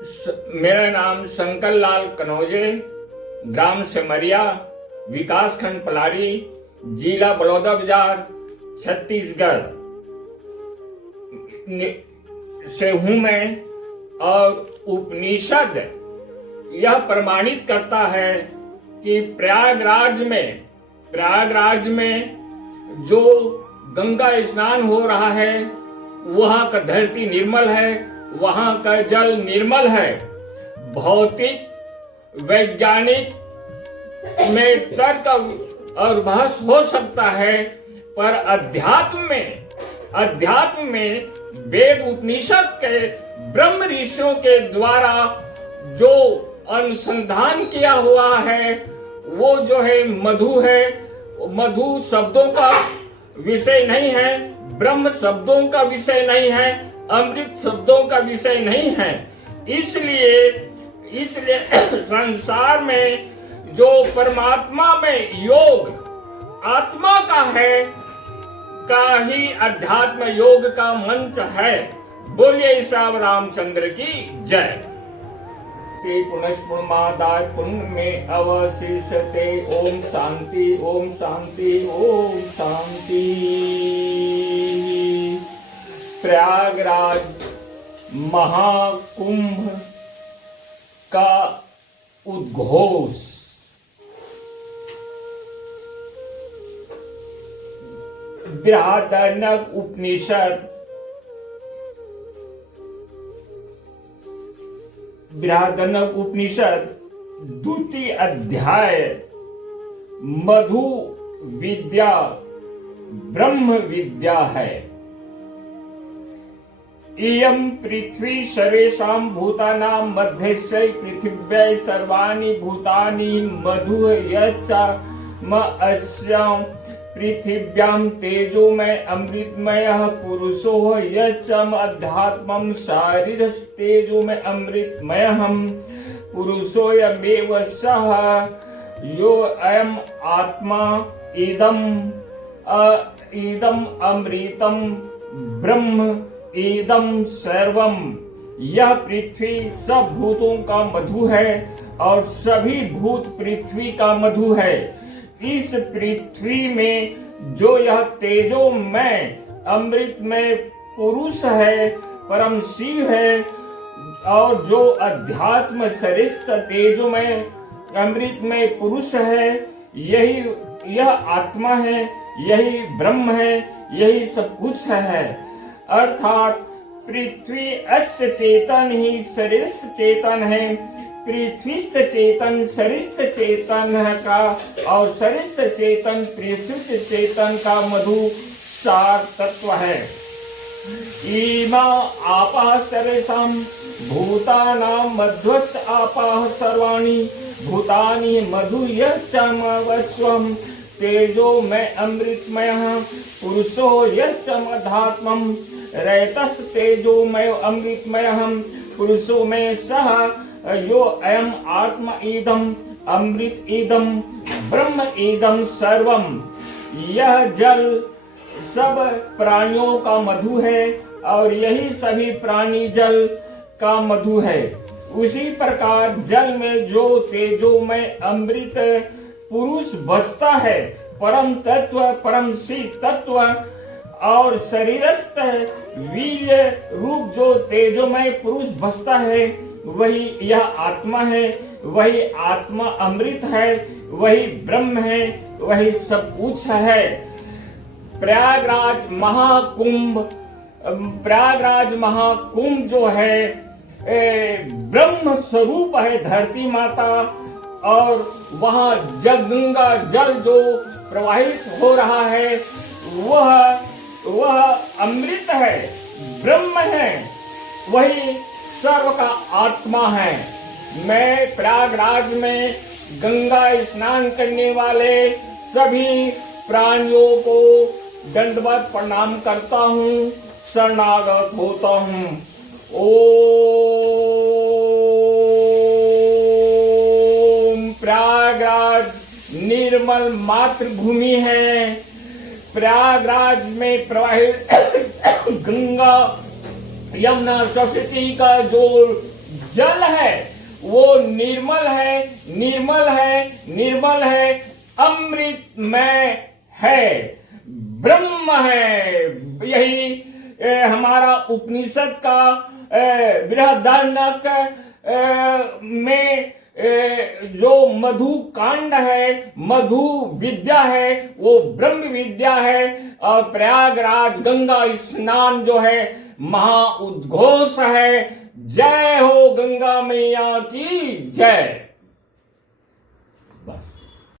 मेरा नाम शंकर लाल कनौजे, ग्राम सिमरिया, विकास खंड पलारी, जिला बलौदाबाजार, छत्तीसगढ़ से हूं मैं। और उपनिषद यह प्रमाणित करता है कि प्रयागराज में जो गंगा स्नान हो रहा है, वहां का धरती निर्मल है, वहां का जल निर्मल है। भौतिक वैज्ञानिक में तर्क और बहस हो सकता है, पर अध्यात्म में वेद उपनिषद के ब्रह्म ऋषियों के द्वारा जो अनुसंधान किया हुआ है, वो जो है मधु है। मधु शब्दों का विषय नहीं है, ब्रह्म शब्दों का विषय नहीं है, अमृत शब्दों का विषय नहीं है। इसलिए संसार में जो परमात्मा में योग आत्मा का है, का ही अध्यात्म योग का मंच है। बोलिए साहब रामचंद्र की जय। ते पुनस्पुणमादाय पुण्य में अवशिष्यते। ओम शांति, ओम शांति, ओम शांति। प्रयागराज महाकुंभ का उद्घोष बृहदारण्यक उपनिषद द्वितीय अध्याय मधु विद्या ब्रह्म विद्या है। इयं पृथ्वी सर्वेषां भूतानां मध्यस्य पृथिव्यै सर्वाणि भूतानि मधु यच्चामस्यां पृथिव्यां तेजोमय अमृतमयः पुरुषो यच्चम अध्यात्मं शारीरस्तेजोमय अमृतमयः पुरुषोऽयमेव सः यो अयम् आत्मा इदम् अमृतं ब्रह्म इदं सर्वम। यह पृथ्वी सब भूतों का मधु है और सभी भूत पृथ्वी का मधु है। इस पृथ्वी में जो यह तेजोमय अमृतमय पुरुष है, परम शिव है, और जो अध्यात्म सरिष्ठ तेजोमय अमृतमय पुरुष है, यह आत्मा है, यही ब्रह्म है, यही सब कुछ है। अर्थात पृथ्वी अस्य चेतन ही सरिष्ठ चेतन है, पृथ्वीस्थ चेतन सरिष्ठ चेतन का, और सरिष्ठ चेतन पृथ्वी चेतन का मधु सार तत्व है। इमा आपः सर्वेषां भूतानां मध्वस्य आपः सर्वाणि भूतानि मधु यच्चामवस्वम् तेजोमय अमृतमयः पुरुषो यच्चमध्यात्मं रैतस् तेजोमय अमृतमयः पुरुषो में सह यो अयम् आत्मा इदम् अमृत इदम् ब्रह्म इदम् सर्वम्। यह जल सब प्राणियों का मधु है और यही सभी प्राणी जल का मधु है। उसी प्रकार जल में जो तेजोमय अमृत पुरुष बसता है, परम तत्व परम शिव तत्व, और शरीरस्थ वीर्य रूप जो तेजोमय पुरुष बसता है, वही यह आत्मा है, वही आत्मा अमृत है, वही ब्रह्म है, वही सब कुछ है। प्रयागराज महाकुंभ जो है ब्रह्म स्वरूप है धरती माता, और वहाँ गंगा जल जो प्रवाहित हो रहा है, वह अमृत है, ब्रह्म है, वही सर्व का आत्मा है। मैं प्रयागराज में गंगा स्नान करने वाले सभी प्राणियों को दंडवत प्रणाम करता हूँ, शरणागत होता हूँ। ओम। प्रयागराज निर्मल मातृभूमि है। प्रयागराज में प्रवाहित गंगा यमुना सरस्वती का जो जल है वो निर्मल है, निर्मल है, निर्मल है, अमृतमय है, ब्रह्म है। यही हमारा उपनिषद का बृहदारण्यक में जो मधु कांड है, मधु विद्या है, वो ब्रह्म विद्या है। और प्रयागराज गंगा स्नान जो है महा उद्घोष है। जय हो गंगा मैया की जय।